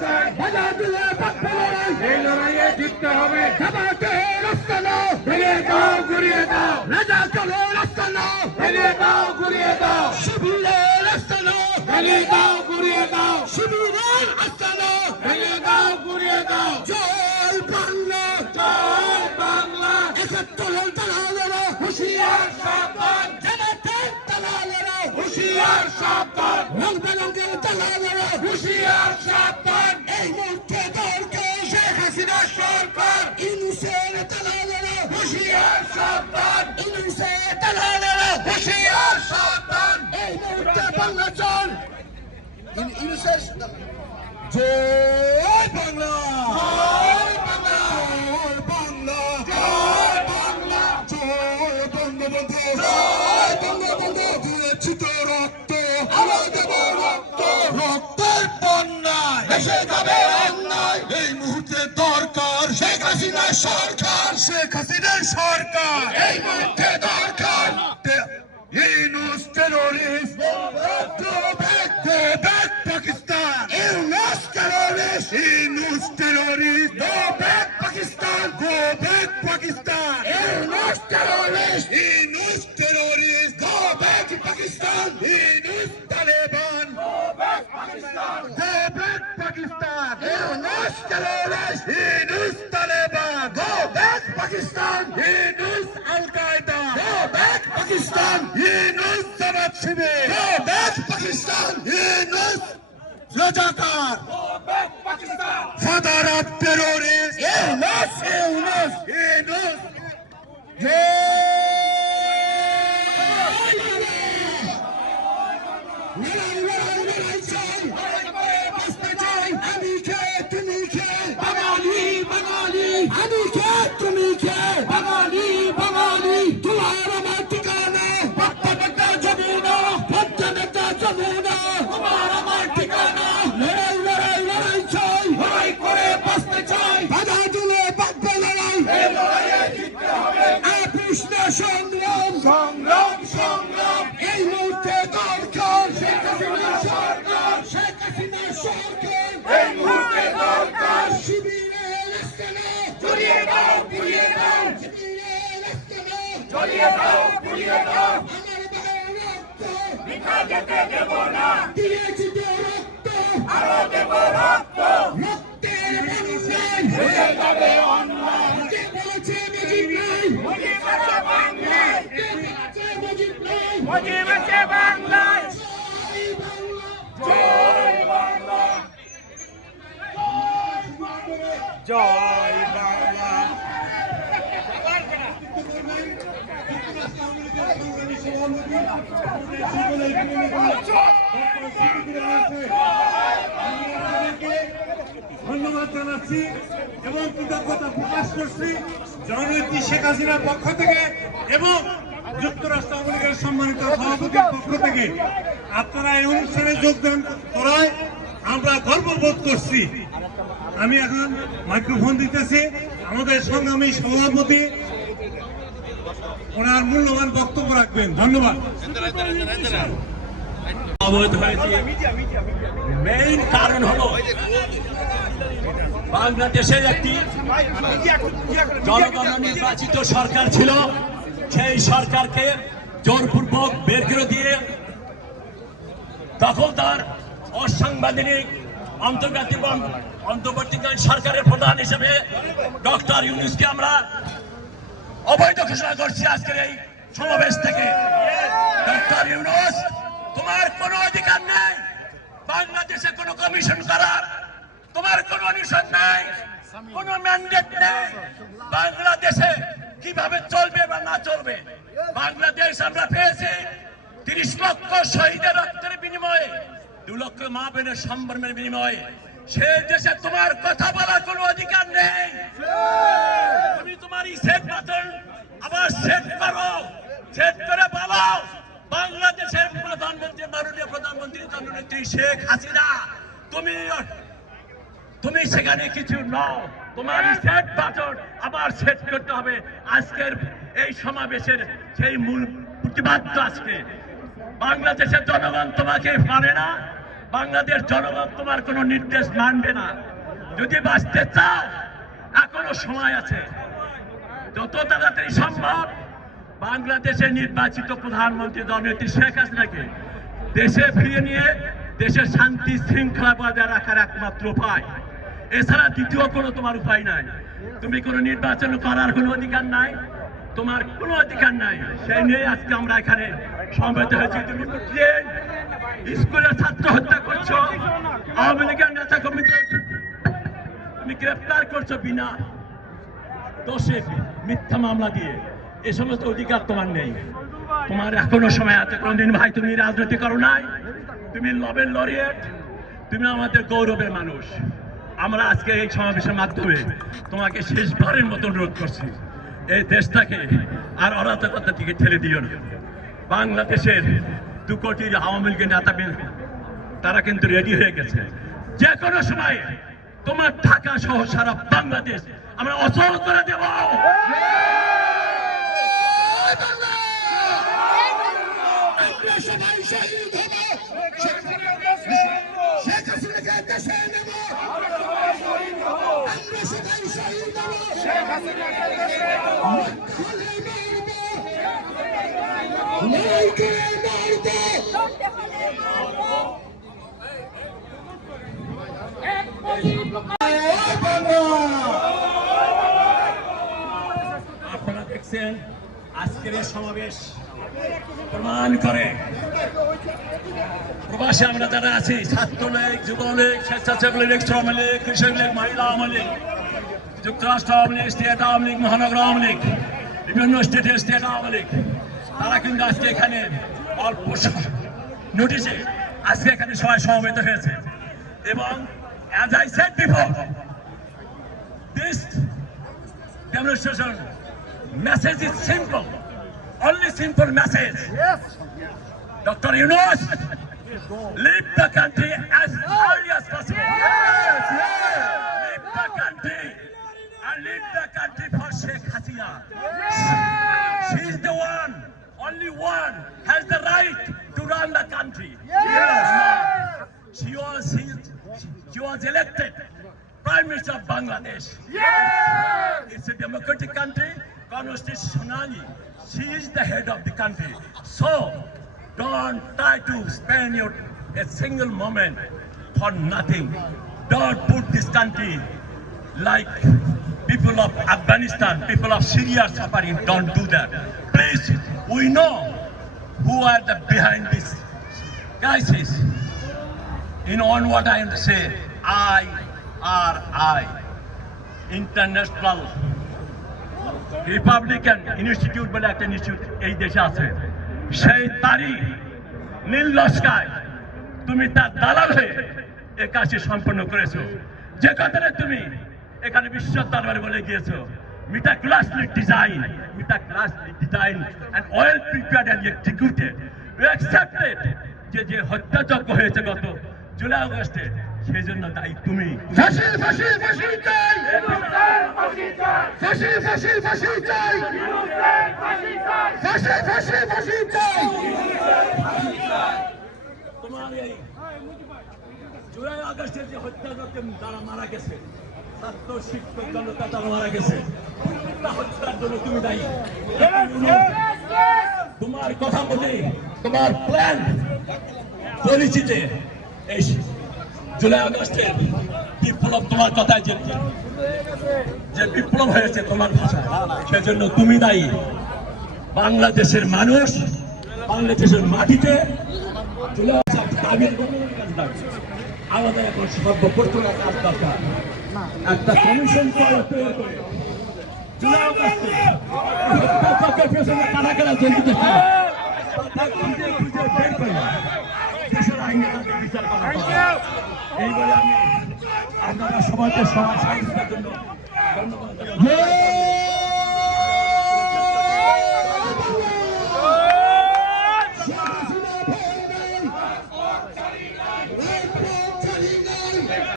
বাধা দিলে বাধা লড়াই এই লড়াইয়ে জিততে রাস্তা নাও ভেঙে দাও ঘুরিয়ে দাও রাজা চলো রাস্তা নাও ঘুরিয়ে দাও শিবিরের রাস্তা নাও ভেঙে দাও ঘুরিয়ে দাও শিবিরের হাসিনা সরকার ইনুসের দালালেরা হুশিয়ার সাবধান ইনুসের দালালেরা হুশিয়ার সাবধান এই মুহূর্তে বাংলা চল ইন- ইনুসের জয় বাংলা জয় বাংলা জয় বাংলা জয় বাংলা জয় বঙ্গবন্ধু জয় বঙ্গবন্ধু দিয়েছি তো রক্ত আমরা দেব রক্ত রক্তের দেশে যাবে অন্যায়। এই মুহূর্তে দরকার শেখ হাসিনার সরকার। শেখ হাসিনার সরকার। এই মুহূর্তে দরকার। Terrorist. Back Pakistan Yunus terrorist Yunus Taliban go back Pakistan Yunus al Qaeda go back Pakistan Yunus Jamaat Shibir go back Pakistan Yunus razakar Pakistan father of terrorists Yunus Yunus Yunus আমি জয় বাংলা জয় বাংলা জয় বাংলা ধন্যবাদ জানাচ্ছি এবং কৃতজ্ঞতা প্রকাশ করছি জননেত্রী শেখ হাসিনার পক্ষ থেকে এবং যুক্তরাষ্ট্র আওয়ামী সম্মানিত সভাপতির পক্ষ থেকে। আপনারা এই অনুষ্ঠানে যোগদান করায় আমরা গর্ববোধ করছি। আমি এখন মাইক্রোফোন দিতেছি। আমাদের সংগ্রামী সভাপতি ওনার মূল্যবান বক্তব্য রাখবেন। ধন্যবাদ। অবৈধ মেইন কারণ হলো বাংলাদেশে একটি জনগণ নির্বাচিত সরকার ছিল। সেই সরকারকে জোরপূর্বক বের করে দিয়ে দখলদার, অসাংবিধানিক অন্তর্বর্তী অন্তর্বর্তীকালীন সরকারের প্রধান হিসেবে ডক্টর ইউনুসকে আমরা অবৈধ ঘোষণা করছি আজকের এই সমাবেশ থেকে। ডক্টর ইউনুস, তোমার কোনো অধিকার নেই। বাংলাদেশে কোনো কমিশন করার, তোমার কোনো অনুষদ নাই, কোনো ম্যান্ডেট নেই। বাংলাদেশে কীভাবে চলবে বা না চলবে? বাংলাদেশ আমরা পেয়েছি তিরিশ লক্ষ শহীদের রক্তের বিনিময়ে, দু লক্ষ মা বোনের সম্ভ্রমের বিনিময়ে। সে দেশে তোমার কথা বলার কোনো অধিকার নেই তুমি তোমার এই সেট বাটন আবার সেট করো সেট করে বলো বাংলাদেশের প্রধানমন্ত্রী মাননীয় প্রধানমন্ত্রী জননেত্রী শেখ হাসিনা, তুমি তুমি সেখানে কিছু নও। তোমার সেট বাটন আবার সেট করতে হবে। আজকের এই সমাবেশের সেই মূল প্রতিবাদ আজকে। বাংলাদেশের জনগণ তোমাকে মানে না। বাংলাদেশ জনগণ তোমার কোনো নির্দেশ মানবে না। যদি বাঁচতে চাও, এখনও সময় আছে। যত তাড়াতাড়ি সম্ভব বাংলাদেশের নির্বাচিত প্রধানমন্ত্রী দলনেত্রী শেখ হাসিনাকে দেশে ফিরিয়ে নিয়ে দেশের শান্তি শৃঙ্খলা বজায় রাখার একমাত্র উপায়। এছাড়া দ্বিতীয় কোনো তোমার উপায় নাই। তুমি কোনো নির্বাচন করার কোনো অধিকার নাই। তোমার কোনো অধিকার নাই। সেই নিয়ে আজকে আমরা এখানে সমবেত হয়েছি। তুমি স্কুলের ছাত্র হত্যা করছ, আওয়ামী লীগের নেতা কর্মীদের তুমি গ্রেপ্তার করছ বিনা দোষে মিথ্যা মামলা দিয়ে। এ সমস্ত অধিকার তোমার নেই। তোমার এখনও সময় আছে কোনদিন ভাই, তুমি রাজনীতি করো নাই? তুমি লবের লরিয়েট, তুমি আমাদের গৌরবের মানুষ। আমরা আজকে এই সমাবেশের মাধ্যমে তোমাকে শেষবারের মতন অনুরোধ করছি, এই দেশটাকে আর অরাজকতার দিকে ঠেলে দিও না। বাংলাদেশের দু কোটির আওয়ামী লীগের নেতা তারা কিন্তু রেডি হয়ে গেছে। যে কোনো সময় তোমার ঢাকা সহ সারা বাংলাদেশ আমরা অচল করে দেব। আপনারা দেখছেন আজকের সমাবেশ প্রমাণ করে। প্রবাসে আমরা যারা আছি, ছাত্রলীগ, যুবলীগ স্বেচ্ছাসেবী লীগ, শ্রম লীগ, কৃষক লীগ, মহিলা আওয়ামী লীগ, যুক্তরাষ্ট্র আওয়ামী লীগ, স্টেট আওয়ামী লীগ, মহানগর আওয়ামী লীগ, বিভিন্ন স্টেটের স্টেট আওয়ামী লীগ আরাকিন আজকে এখানে অল্প নোটিশে আজকে এখানে সবাই সমবেত হয়েছে। এবং as I said before message is simple only simple message doctor Yunus leave the country as early as possible Yeah. She's the one. Only one has the right to run the country she was she, she was elected prime minister of bangladesh Yes. it's a democratic country, constitutionally. She is the head of the country. So, don't try to spend your a single moment for nothing. Don't put this country like people of Afghanistan, people of Syria are suffering. Don't do that. Please, we know who are the behind this crisis. You know, on what I am to say, I R I. International republican institute বলে একটা institute এই দেশে আছে সেই তারই নীল লস্কায় তুমি তার দালাল হয়ে এ কাজটি সম্পন্ন করেছ যে কথাটা তুমি এখানে বিশ্ব দরবারে বলে গিয়েছো meticulously design meticulously design and well prepared and executed accepted যে যে হত্যাযজ্ঞ হয়েছে গত জুলাই আগস্টে সেই জন্য দায়ী তুমি। ফাঁসি ফাঁসি ফাঁসি চাই। ফাঁসি ফাঁসি ফাঁসি চাই। ফাঁসি ফাঁসি ফাঁসি চাই। তোমার এই জুলাই আগস্টের যে হত্যাযজ্ঞে তারা মারা গেছে তোমার কথা তোমার প্ল্যান পরিচিতে এই জুলাই আগস্টের বিপ্লব তোমার কথায় যে যে বিপ্লব হয়েছে তোমার ভাষায়, সেজন্য তুমি দায়ী। বাংলাদেশের মানুষ বাংলাদেশের মাটিতে চলে আমাদের এখন সর্বপ্রথম কাজ দরকার। একটা কমিশন করে তৈরি করে জুলাই আগস্টে হত্যাকাণ্ডের পেছনে কারা কারা জড়িত খুঁজে খুঁজে বের করে দেশের আইনে তাদের বিচার করা দরকার। আমি আপনারা সবাইকে সমাজ সাহিত্যের জন্য ধন্যবাদ।